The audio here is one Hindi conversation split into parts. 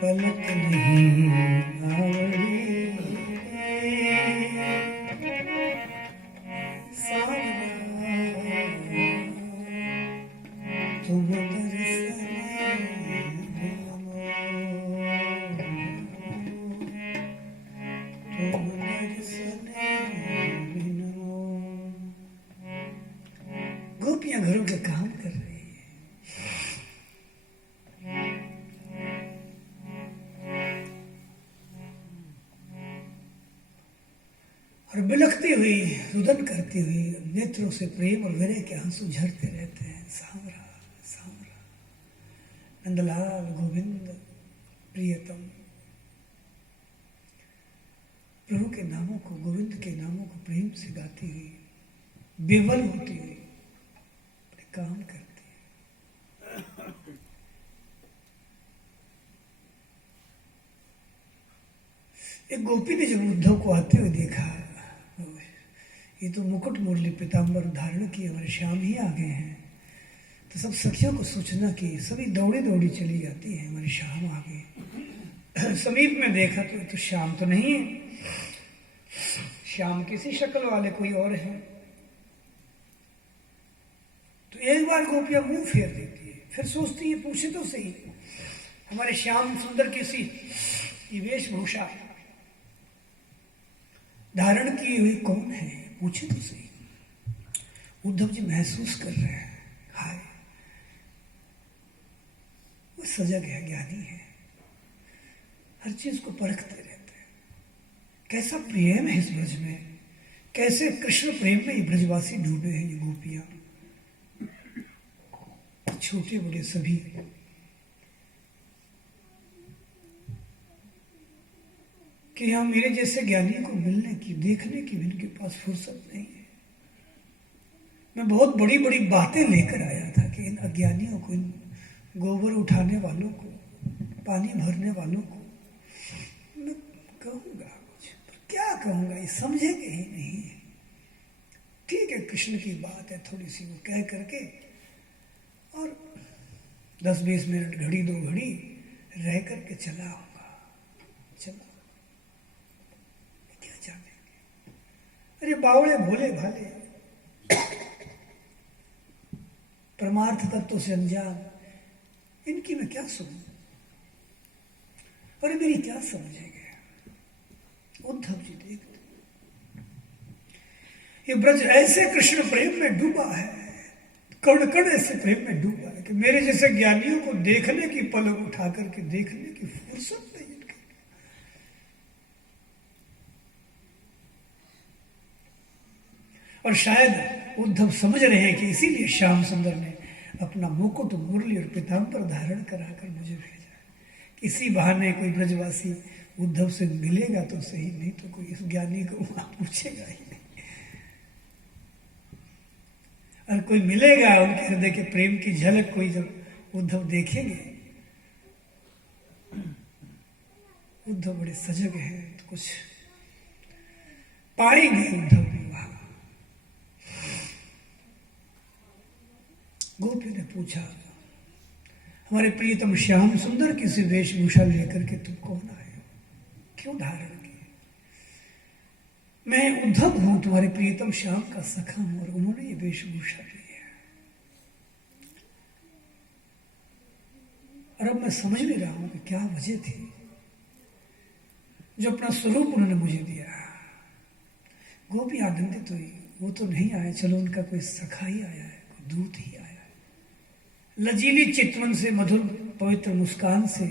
पलक नहीं आवड़ी सावरा तुम दर्शने बिनो तुम दर्शने बिनो। गोपियां घरों के काम कर रही है और बिलखती हुई रुदन करती हुई नेत्रों से प्रेम और विरह के आंसू झरते रहते हैं। सांवरा सांवरा नंदलाल गोविंद प्रियतम। प्रभु के नामों को, गोविंद के नामों को प्रेम से गाती हुई, बेवल होती हुई अपने काम करती है। एक गोपी ने जब उद्धव को आते हुए देखा, ये तो मुकुट मुरली पीताम्बर धारण किए हमारे श्याम ही आ गए हैं, तो सब सखियों को सूचना की, सभी दौड़ी दौड़ी चली जाती है, हमारे श्याम आ गए। समीप में देखा तो श्याम तो नहीं है, श्याम किसी शक्ल वाले कोई और है। तो एक बार गोपियां मुंह फेर देती है, फिर सोचती है पूछे तो सही, हमारे श्याम सुंदर किसी वेशभूषा धारण की हुई कौन है, पूछे तो सही। उद्धव जी महसूस कर रहे हैं, हाय वो सजग है, ज्ञानी है, हर चीज को परखते रहते हैं। कैसा प्रेम है इस ब्रज में, कैसे कृष्ण प्रेम में ये ब्रजवासी डूबे हैं, ये गोपियां, छोटे बड़े सभी। कि यहाँ मेरे जैसे ज्ञानी को मिलने की, देखने की भी इनके पास फुर्सत नहीं है। मैं बहुत बड़ी बड़ी बातें लेकर आया था कि इन अज्ञानियों को, इन गोबर उठाने वालों को, पानी भरने वालों को मैं कहूँगा कुछ, पर क्या कहूँगा, ये समझेंगे ही नहीं। ठीक है, कृष्ण की बात है, थोड़ी सी वो कह करके और 10-20 मिनट, घड़ी 2 घड़ी रह करके चला होगा, चला। क्या जानेंगे, अरे बावड़े भोले भाले, परमार्थ तत्व से अनजान, इनकी मैं क्या सुनूं, अरे मेरी क्या समझेंगे। उद्धव जी देखते, ये ब्रज ऐसे कृष्ण प्रेम में डूबा है, कण कण ऐसे प्रेम में डूबा है कि मेरे जैसे ज्ञानियों को देखने की, पलक उठा करके देखने की फुर्सत नहीं इनकी। और शायद उद्धव समझ रहे हैं कि इसीलिए श्याम सुंदर ने अपना मुकुट, मुरली और पीताम्बर धारण कराकर मुझे भेजा है। इसी बहाने कोई ब्रजवासी उद्धव से मिलेगा तो सही, नहीं तो कोई इस ज्ञानी को वहां पूछेगा ही नहीं। और कोई मिलेगा, उनके हृदय के प्रेम की झलक कोई जब उद्धव देखेंगे, उद्धव बड़े सजग हैं, तो कुछ पाएंगे उद्धव भी वहां। गोपी ने पूछा, हमारे प्रियतम श्याम सुंदर किसी वेशभूषा लेकर के तुम कौन आए हो, क्यों धारण किए? मैं उद्धव हूं, तुम्हारे प्रियतम श्याम का सखा हूं, और उन्होंने ये वेशभूषा ली है। और अब मैं समझ भी रहा हूं कि क्या वजह थी जो अपना स्वरूप उन्होंने मुझे दिया। गोपी आनंदित हुई, वो तो नहीं आए, चलो उनका कोई सखा ही आया है, कोई दूत ही आया है। लजीली चितवन से, मधुर पवित्र मुस्कान से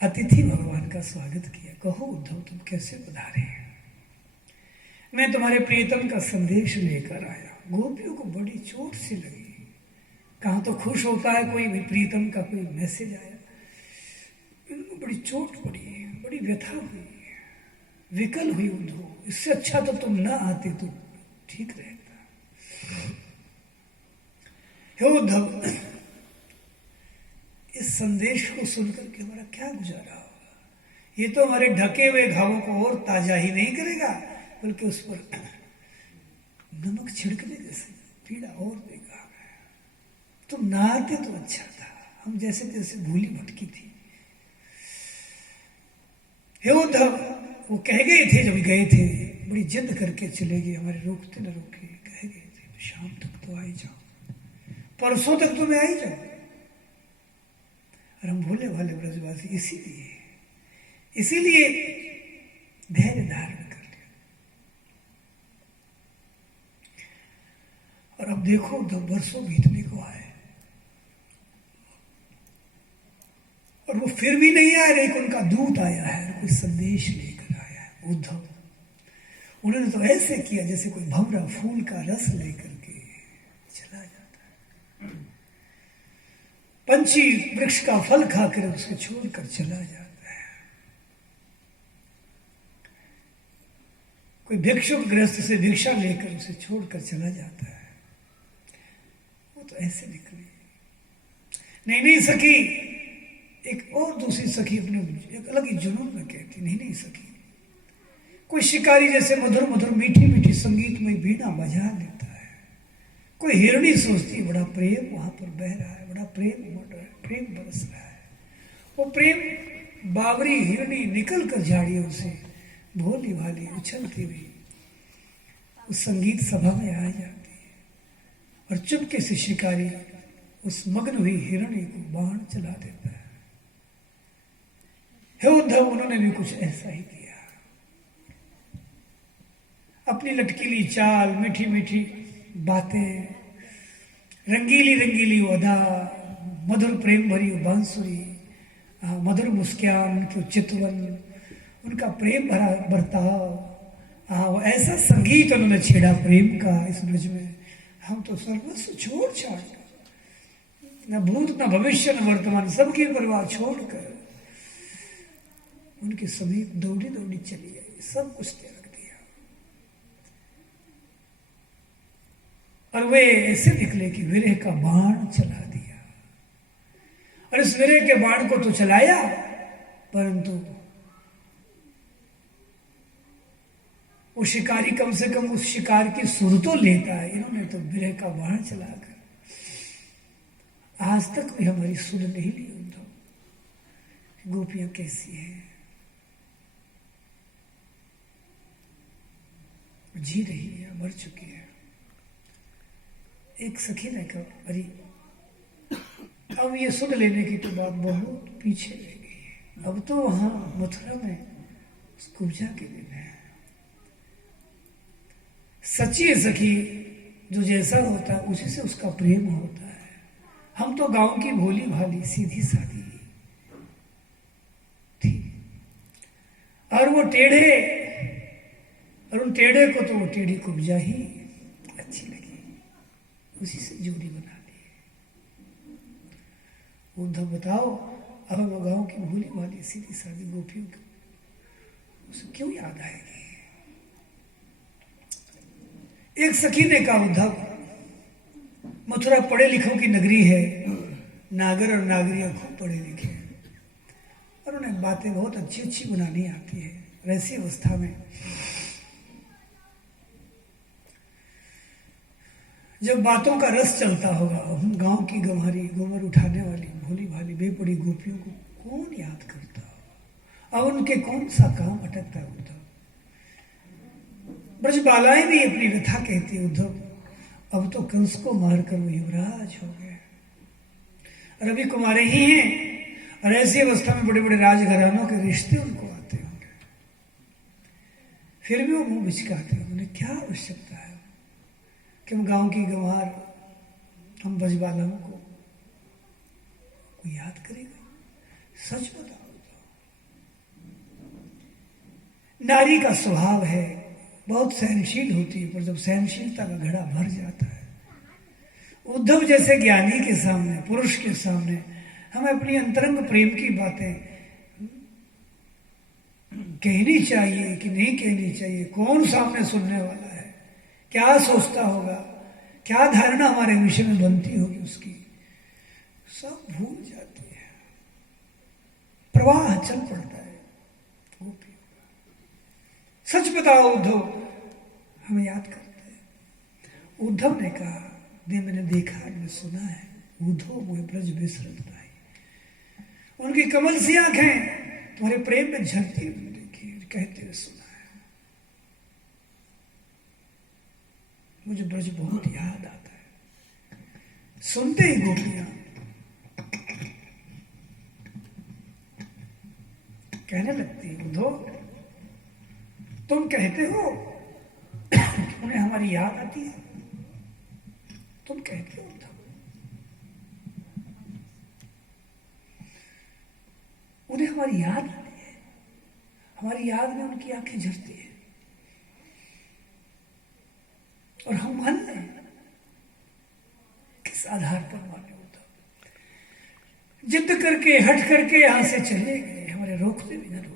अतिथि भगवान का स्वागत किया। कहो उद्धव, तुम कैसे पधारे हैं? मैं तुम्हारे प्रियतम का संदेश लेकर आया। गोपियों को बड़ी चोट सी लगी, कहाँ तो खुश होता है कोई भी प्रियतम का कोई मैसेज आया, इनको बड़ी चोट पड़ी, बड़ी व्यथा हुई, विकल हुई। उद्धव, इससे अच्छा तो तुम ना आते तो ठीक रहता। हे उद्धव, इस संदेश को सुनकर के हमारा क्या गुजारा होगा? ये तो हमारे ढके हुए घावों को और ताजा ही नहीं करेगा, बल्कि उस पर नमक छिड़कने जैसे पीड़ा और देगा। तुम ना आते तो अच्छा था, हम जैसे जैसे भूली भटकी थी हे उद्धव, वो कह गए थे जब गए थे, बड़ी जिद करके चले गए, हमारे रोकते न रोके, कह गए थे शाम तक तो आ ही जाओ, परसों तक तो मैं आ ही जाऊं। और हम भोले भाले ब्रजवासी इसीलिए धैर्य धारण कर लिया। और अब देखो 2 वर्षों बीतने को आए और वो फिर भी नहीं आ रहे। उनका दूत आया है, कोई संदेश लेकर आया है। उद्धव, उन्होंने तो ऐसे किया जैसे कोई भंवरा फूल का रस लेकर के चला जाता है, पंछी वृक्ष का फल खाकर उसको छोड़कर चला जाता है, कोई भिक्षुक गृहस्थ से भिक्षा लेकर उसे छोड़कर चला जाता है। वो तो ऐसे निकले। नहीं सखी, एक और दूसरी सखी अपने एक अलग ही जुनून में कहती, नहीं सखी, कोई शिकारी जैसे मधुर मधुर मीठी मीठी संगीतमय बीना बजा लेता है, कोई हिरणी सोचती बड़ा प्रेम वहां पर बह रहा है, बड़ा प्रेम उमड़ रहा है, प्रेम बरस रहा है। वो प्रेम बावरी हिरणी निकल कर झाड़ियों से भोली भाली उछलती हुई उस संगीत सभा में आ जाती है और चुपके से शिकारी उस मग्न हुई हिरणी को बाण चला देता है। हे उद्धव, उन्होंने भी कुछ ऐसा ही किया। अपनी लटकीली चाल, मीठी मीठी बातें, रंगीली रंगीली अदा, मधुर प्रेम भरी बांसुरी, मधुर मुस्कान, उनके चितवन, उनका प्रेम भरा बर्ताव, ऐसा संगीत उन्होंने छेड़ा प्रेम का इस ब्रज में। हम तो सर्वस्व छोड़ छाड़, न भूत न भविष्य न वर्तमान, सबकी परवाह छोड़कर उनके समीप दौड़ी दौड़ी चली आई, सब कुछ त्याग दिया। और वे ऐसे निकले कि विरह का बाण चला दिया। और इस विरह के बाण को तो चलाया, परंतु वो शिकारी कम से कम उस शिकार की सुर तो लेता है। इन्होंने तो विरह का बाण चलाकर आज तक भी हमारी सुन नहीं ली। उद्धव, गोपियां कैसी हैं, जी रही है, मर चुकी है। एक सखी ने कहा, अरे अब ये सुन लेने की तो बात बहुत पीछे रह गई है, अब तो वहां मथुरा में कुब्जा के दिन है। सच्ची है सखी, जो जैसा होता है उसी से उसका प्रेम होता है। हम तो गांव की भोली भाली सीधी सादी थी, और वो टेढ़े, और उन टेढ़े को तो वो टेढ़ी कुब्जा ही अच्छी लगी, उसी से जोड़ी बना ली। उद्धव, बताओ अब हम गांव की भोली भाली सीधी सादी गोपियों को उसे क्यों याद आएगी। एक सखी ने कहा, उद्धव, मथुरा पढ़े लिखों की नगरी है, नागर और नागरियां खूब पढ़े लिखे हैं और उन्हें बातें बहुत अच्छी अच्छी बनानी आती है। वैसी अवस्था में जब बातों का रस चलता होगा, हम गांव की गंवारी, गोबर उठाने वाली भोली भाली बेपड़ी गोपियों को कौन याद करता हो, अब उनके कौन सा काम अटकता है। उद्धव, ब्रजबालाएं भी अपनी व्यथा कहती है, उद्धव अब तो कंस को मारकर वो युवराज हो गए, रवि कुमारे ही हैं, और ऐसी अवस्था में बड़े बड़े राजघरानों के रिश्ते उनको आते होंगे, फिर भी वो मुंह बिचकाते हैं। उन्हें क्या आवश्यकता है कि हम गांव की गंवार, हम ब्रजबालाओं को कोई याद करेगा। सच बताओ, नारी का स्वभाव है बहुत सहनशील होती है, पर जब सहनशीलता का घड़ा भर जाता है, उद्धव जैसे ज्ञानी के सामने, पुरुष के सामने हमें अपनी अंतरंग प्रेम की बातें कहनी चाहिए कि नहीं कहनी चाहिए, कौन सामने सुनने वाला है, क्या सोचता होगा, क्या धारणा हमारे विषय में बनती होगी उसकी, सब भूल जाती है। प्रवाह चल पड़ता है गोपियों का। सच बताओ उद्धव, हमें याद करते हैं। उद्धव ने कहा, मैंने देखा, मैंने सुना है, उद्धव मोह ब्रज बिसरत भाई, उनकी कमल सी आंखें तुम्हारे प्रेम में झलकती हुई कहते हुए सुना है। मुझे ब्रज बहुत याद आता है। सुनते ही गोपियां कहने लगती है, उद्धव तुम कहते हो कि उन्हें हमारी याद आती है। तुम कहते हो उद्धव, उन्हें हमारी याद आती है, हमारी याद में उनकी आंखें झरती है और हम मान लें। किस आधार पर माने उद्धव? जिद करके हट करके यहां से चले गए, हमारे रोकते भी न रुके।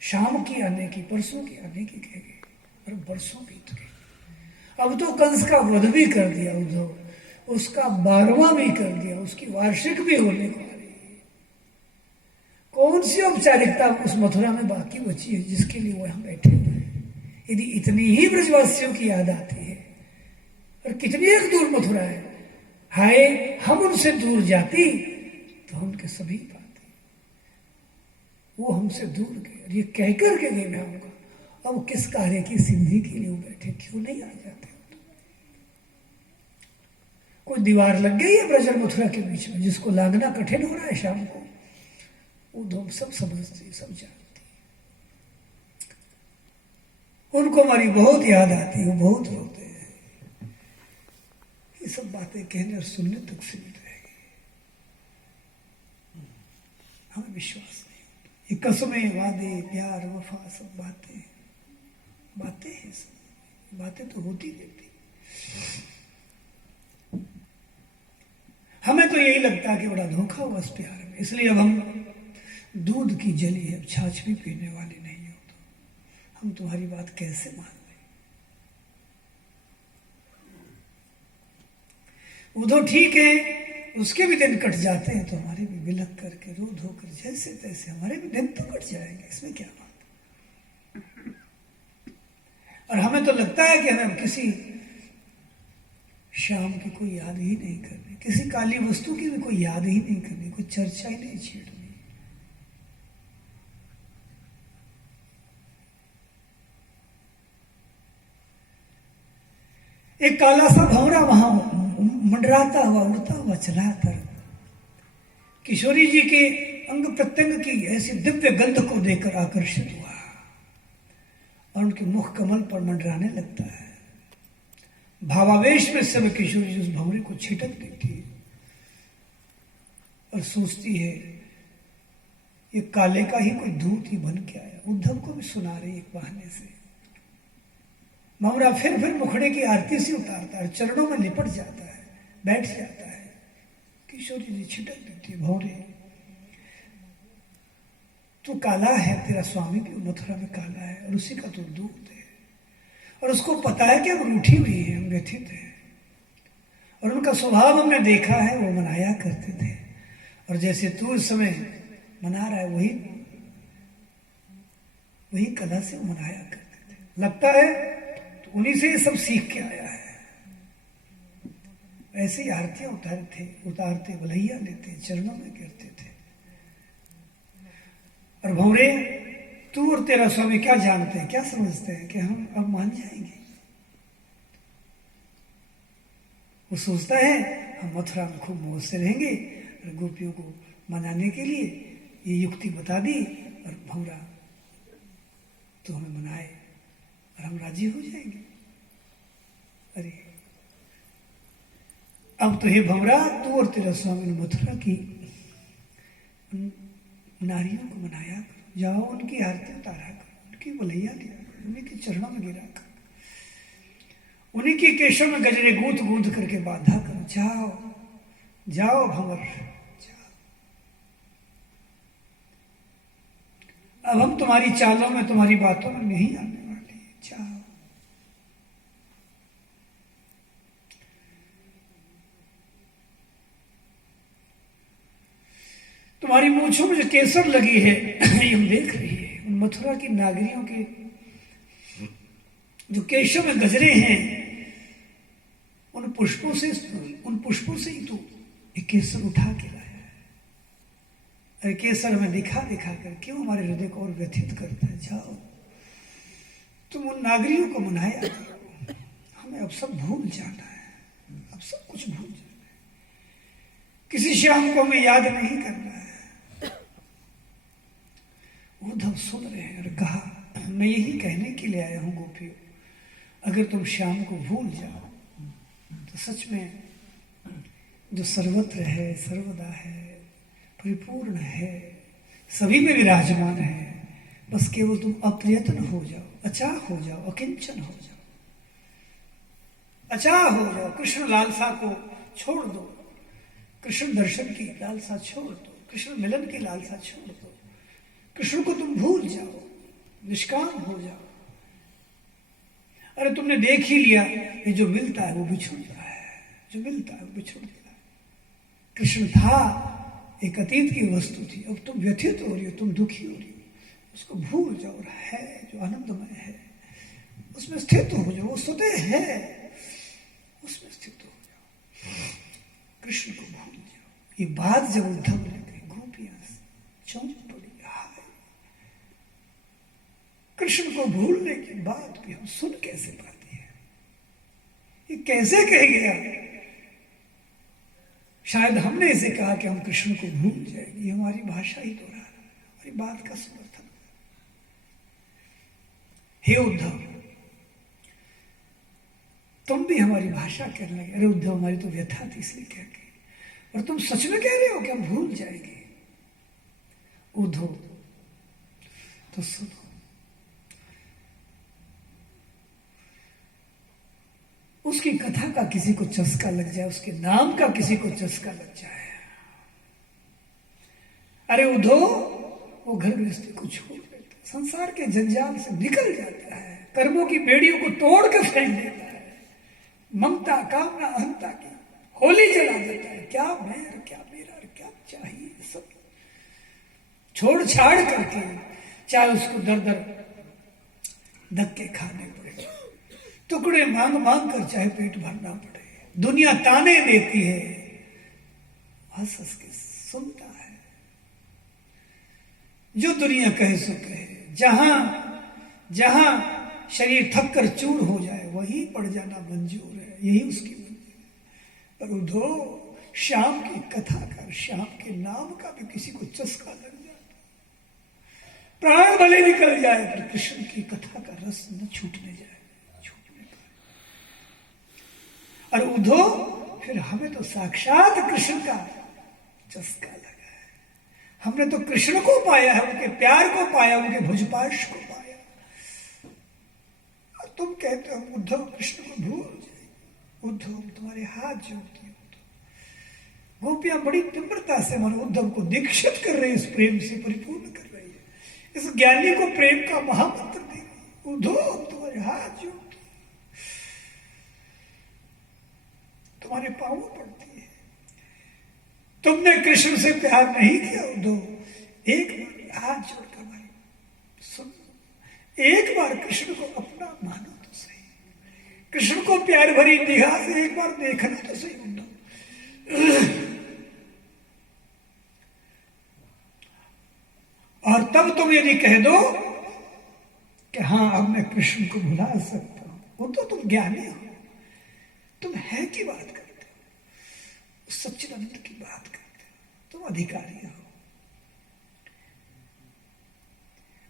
शाम की आने की, परसों की आने की कह गए, और बरसों बीत गए। अब तो कंस का वध भी कर दिया उद्धव, उसका 12वां भी कर दिया, उसकी वार्षिक भी होने को आ रही है। कौन सी औपचारिकता उस मथुरा में बाकी बची है जिसके लिए वो यहां बैठे हुए हैं? यदि इतनी ही ब्रजवासियों की याद आती है, और कितनी एक दूर मथुरा है, हाय हम उनसे दूर जाती तो हम उनके सभी पाते। वो हमसे दूर गए, और ये कहकर के गए मैं आऊंगा। अब किस कार्य की सिद्धि के लिए वो बैठे, क्यों नहीं आ जाते? कोई दीवार लग गई है ब्रज और मथुरा के बीच में, जिसको लागना कठिन हो रहा है शाम को। वो सब समझती, सब जानती। उनको हमारी बहुत याद आती है, वो बहुत रोते हैं। ये सब बातें कहने और सुनने तक सीमित रहेगी, हमें विश्वास नहीं। ये कसमें, वादे, प्यार, वफा, सब बातें बातें हैं। सब बातें तो होती रहती। हमें तो यही लगता है कि बड़ा धोखा हुआ इस प्यार में, इसलिए अब हम दूध की जली है, छाछ भी पीने वाले नहीं हो। तो हम तुम्हारी बात कैसे मान लें? उधो ठीक है, उसके भी दिन कट जाते हैं तो हमारे भी बिलख करके रो धोकर जैसे तैसे हमारे भी दिन तो कट जाएंगे, इसमें क्या बात। और हमें तो लगता है कि हमें किसी शाम की कोई याद ही नहीं करनी, किसी काली वस्तु की भी कोई याद ही नहीं करनी, कोई चर्चा ही नहीं छेड़नी। एक काला सा भंवरा वहां मंडराता हुआ, उड़ता हुआ चला कर किशोरी जी के अंग प्रत्यंग की ऐसी दिव्य गंध को देखकर आकर्षित हुआ और उनके मुख कमल पर मंडराने लगता है। भावावेश में सब किशोरी जी उस भंवरे को छिटक देती है और सोचती है ये काले का ही कोई दूत ही बन के आया। उद्धव को भी सुना रही एक बहाने से। भंवरा फिर मुखड़े की आरती से उतारता है, चरणों में लिपट जाता है, बैठ जाता है। किशोरी जी छिटक देती है, भंवरे तू काला है, तेरा स्वामी भी मथुरा में काला है और उसी का तो दूत है। और उसको पता है कि हम रूठी हुई है, हम व्यथित है, और उनका स्वभाव हमने देखा है, वो मनाया करते थे। और जैसे तू इस समय मना रहा है, वही कला से मनाया करते थे। लगता है तो उन्हीं से ये सब सीख के आया है। ऐसे ही आरतियां उतारते बलैया लेते, चरणों में गिरते थे। और भंवरे तू और तेरा स्वामी क्या जानते हैं, क्या समझते हैं कि हम अब मान जाएंगे? वो सोचता है हम मथुरा में खूब मौज से रहेंगे, और गोपियों को मनाने के लिए ये युक्ति बता दी, और भंवरा तो हमें मनाए और हम राजी हो जाएंगे। अरे अब तो हे भंवरा, तू और तेरा स्वामी मथुरा की नारियों को मनाया करो, जाओ उनकी आरती उतारा करो, उनकी बलैया लिया करो, उन्हीं के चरणों में गिरा करो, उन्हीं के केशों में गजरे गूंथ गूंथ करके बांधा करो। जाओ जाओ भंवर, जाओ। अब हम तुम्हारी चालों में, तुम्हारी बातों में नहीं आने वाले, जाओ। तुम्हारी मूंछों में जो केसर लगी है ये हम देख रही है। उन मथुरा की नागरियों के जो केशों में गजरे हैं, उन पुष्पों से ही तो ये केसर उठा के लाया है। अरे केसर में दिखा दिखा कर क्यों हमारे हृदय को और व्यथित करता है? जाओ तुम उन नागरियों को मनाया करो, हमें अब सब भूल जाना है, अब सब कुछ भूल जाना है, किसी श्याम को हमें याद नहीं करना है। उद्धव सुन रहे हैं और कहा, मैं यही कहने के लिए आया हूं गोपियों, अगर तुम श्याम को भूल जाओ तो सच में जो सर्वत्र है, सर्वदा है, परिपूर्ण है, सभी में विराजमान है, बस केवल तुम अप्रयत्न हो जाओ, अचाह हो जाओ, अकिंचन हो जाओ, अचाह हो जाओ, कृष्ण लालसा को छोड़ दो, कृष्ण दर्शन की लालसा छोड़ दो, कृष्ण मिलन की लालसा छोड़ दो, कृष्ण को तुम भूल जाओ, निष्काम हो जाओ। अरे तुमने देख ही लिया, ये जो मिलता है वो बिछुड़ता है, जो मिलता है वो बिछुड़ता है। कृष्ण था एक अतीत की वस्तु थी, अब तुम व्यथित हो रही हो, तुम दुखी हो रही हो, उसको भूल जाओ और है जो आनंदमय है उसमें स्थित हो जाओ, वो स्वतः है उसमें स्थित हो जाओ, कृष्ण को भूल जाओ। ये बात जब उद्धव ने कही, गोपियां चौंक पड़ी, हाय, कृष्ण को भूलने की बात भी हम सुन कैसे पाते हैं? ये कैसे कह गया? शायद हमने इसे कहा कि हम कृष्ण को भूल जाएंगे, ये हमारी भाषा ही दोहरा रहा है, हमारी बात का समर्थन। हे उद्धव, तुम भी हमारी भाषा कहने लगे। अरे उद्धव, हमारी तो व्यथा थी इसलिए कह के, और तुम सच में कह रहे हो कि हम भूल जाएंगे? उद्धव तो सुनो, उसकी कथा का किसी को चस्का लग जाए, उसके नाम का किसी को चस्का लग जाए। अरे उद्धव, वो घर गृहस्थी को छोड़ देता है, संसार के जंजाल से निकल जाता है, कर्मों की बेड़ियों को तोड़ कर फेंक देता है, ममता कामना अहंता की होली जला देता है। क्या मैं और क्या मेरा और क्या चाहिए, सब छोड़ छाड़ करके, चाहे उसको दर दर धक्के खाने पड़े, टुकड़े मांग मांग कर चाहे पेट भरना पड़े, दुनिया ताने देती है, हंस हंस के सुनता है, जो दुनिया कहे सो कहे, जहां जहां शरीर थक कर चूर हो जाए वहीं पड़ जाना मंजूर है, यही उसकी मंजिल है। पर उद्धव, श्याम की कथा कर, श्याम के नाम का भी किसी को चस्का लग जाता, प्राण भले निकल जाए पर कृष्ण की कथा का रस न छूटने जाए, छूटने का। और उद्धव, फिर हमें तो साक्षात कृष्ण का चस्का लगा है, हमने तो कृष्ण को पाया है, उनके प्यार को पाया, उनके भुजपाश को पाया। तुम कहते हो उद्धव कृष्ण को भूल जाए। उद्धव, तुम्हारे हाथ जोड़ती हूं। गोपियां बड़ी तीव्रता से मन उद्धव को दीक्षित कर रही, इस प्रेम से परिपूर्ण कर रही है, इस ज्ञानी को प्रेम का महामंत्र दे रही। उद्धव, तुम्हारे हाथ जोड़ती, तुम्हारे पांव पड़ती है। तुमने कृष्ण से प्यार नहीं किया उद्धव, एक बार हाथ जोड़कर भाई सुन, एक बार कृष्ण को अपना मानो तो सही, कृष्ण को प्यार भरी निगाह से एक बार देखना तो सही उद्धव। और तब तुम यदि कह दो कि हाँ अब मैं कृष्ण को भुला सकता हूं, वो तो तुम ज्ञानी हो, तुम है की बात करते हो, सच्चिदानंद की बात करते हो, तुम अधिकारी हो।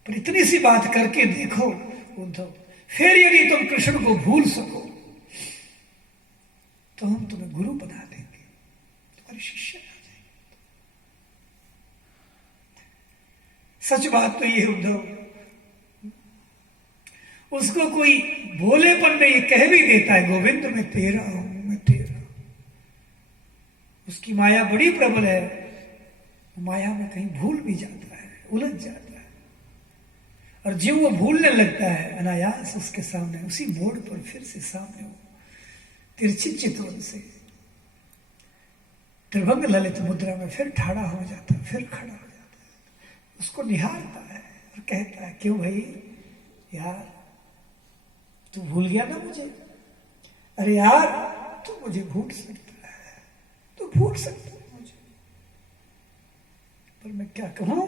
पर इतनी सी बात करके देखो उद्धव, फिर यदि तुम कृष्ण को भूल सको तो हम तुम्हें गुरु बना देंगे, तुम्हारे शिष्य आ जाएंगे। सच बात तो ये उद्धव, उसको कोई भोलेपन में ये कह भी देता है, गोविंद मैं तेरा हूं, मैं तेरा। उसकी माया बड़ी प्रबल है, माया में कहीं भूल भी जाता है, उलझ जाता है, और जो वो भूलने लगता है अनायास उसके सामने उसी मोड़ पर फिर से सामने वो तिरछी चितवन से त्रिभंग ललित मुद्रा में फिर ठाड़ा हो जाता है, फिर खड़ा हो जाता है, उसको निहारता है और कहता है, क्यों भाई यार, तू भूल गया ना मुझे? अरे यार, तू मुझे भूल सकता है, तू भूल सकता है मुझे, पर मैं क्या कहूं,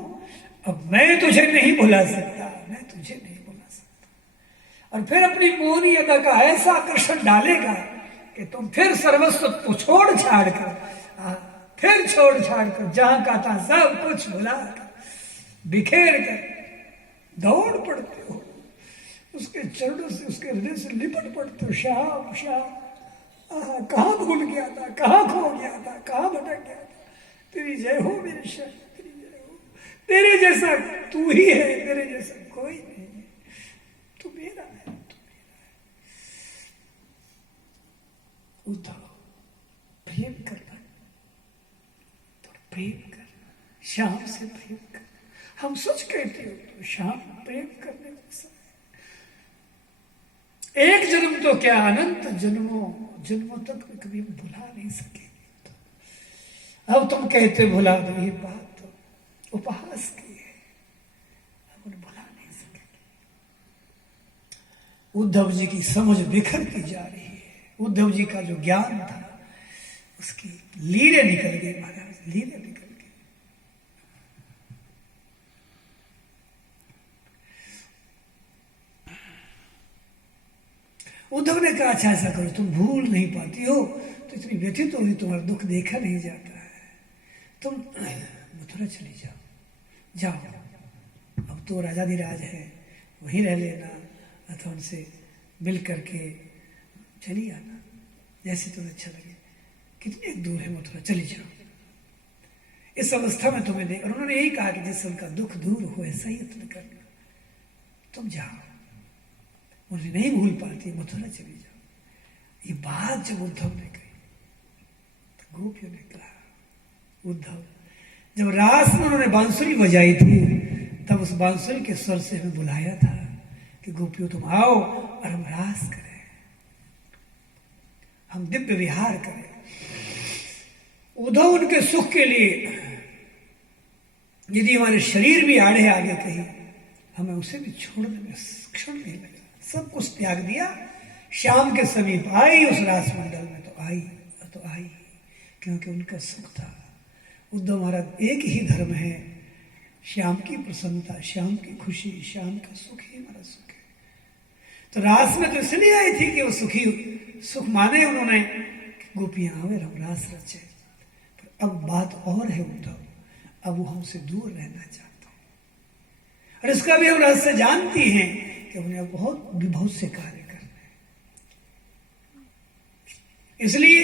अब मैं तुझे नहीं भुला सकता, मैं तुझे नहीं भुला सकता। और फिर अपनी मोहनी अदा का ऐसा आकर्षण डालेगा कि तुम फिर सर्वस्व छोड़ छाड़ कर, फिर छोड़ छाड़ कर जहां का था सब कुछ भुला कर बिखेर कर दौड़ पड़ते हो, उसके चरणों से, उसके हृदय से लिपट पड़ते हो। श्याम श्याम, कहाँ भूल गया था, कहाँ खो गया था, कहाँ भटक गया था। तेरी जय हो मेरे श्याम, तेरी जय हो। तेरे जैसा तू ही है, तेरे जैसा कोई नहीं है, तू मेरा है, तू मेरा है। उद्धव, प्रेम करना, तो प्रेम कर, श्याम से प्रेम कर। हम सच कहते हो तो श्याम प्रेम करने जैसा है। एक जन्म तो क्या, अनंत जन्मों जन्मों तक भी कभी हम भुला नहीं सकेंगे। तो अब तुम कहते भुला दो, ये बात तो उपहास की है, अब उन्हें भुला नहीं सकेंगे। उद्धव जी की समझ बिखरती जा रही है। उद्धव जी का जो ज्ञान था उसकी लीरें निकल गई महाराज, लीरें निकल गई। उद्धव ने कहा, अच्छा ऐसा करो, तुम भूल नहीं पाती हो तो इतनी व्यथित होगी, तुम्हारा दुख देखा नहीं जाता है, तुम मथुरा चली जाओ, जाओ, अब तो राजाधिराज है, वहीं रह लेना, अथवा उनसे मिल करके चली आना, जैसे तुम्हें अच्छा लगे। कितनी दूर है मथुरा, चली जाओ, इस अवस्था में तुम्हें देख। और उन्होंने यही कहा कि जिससे उनका दुख दूर हो ऐसा ही यत्न करना, तुम जाओ, मुझे नहीं भूल पाती, मथुरा चली जाओ। ये बात जब उद्धव ने कही तो गोपियों ने कहा, उद्धव, जब रास में उन्होंने बांसुरी बजाई थी तब उस बांसुरी के स्वर से हमें बुलाया था कि गोपियों तुम आओ और हम रास करें, हम दिव्य विहार करें। उद्धव उनके सुख के लिए यदि हमारे शरीर भी आड़े आगे कहीं, हमें उसे भी छोड़ने में क्षण नहीं लगा, सब कुछ त्याग दिया। श्याम के समीप आई, उस रास मंडल में तो आई, क्योंकि उनका सुख था। उद्धव महाराज, एक ही धर्म है, श्याम की प्रसन्नता, श्याम की खुशी, श्याम का सुख ही हमारा सुख है। तो रास में तो इसलिए आई थी कि वो सुख माने उन्होंने, गोपियां आवे हम रास रचे। पर अब बात और है उद्धव, अब वो हमसे दूर रहना चाहते हैं, और इसका भी हम रहस्य जानती हैं कि उन्हें बहुत विभव से कार्य करना है। इसलिए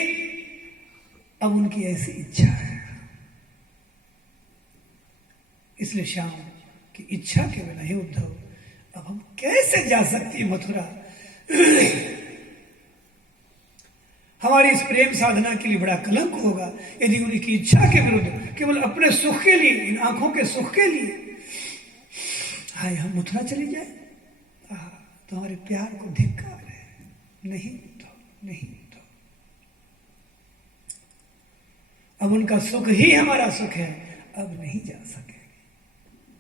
अब उनकी ऐसी इच्छा है, इसलिए श्याम की इच्छा के बिना, हे उद्धव, अब हम कैसे जा सकती है मथुरा? हमारी इस प्रेम साधना के लिए बड़ा कलंक होगा यदि उनकी इच्छा के विरुद्ध, केवल अपने सुख के लिए, इन आंखों के सुख के लिए हाय हम मथुरा चली जाए। तो हमारे प्यार को धिक्कार है। नहीं उद्धव, नहीं उद्धव, अब उनका सुख ही हमारा सुख है, अब नहीं जा सके।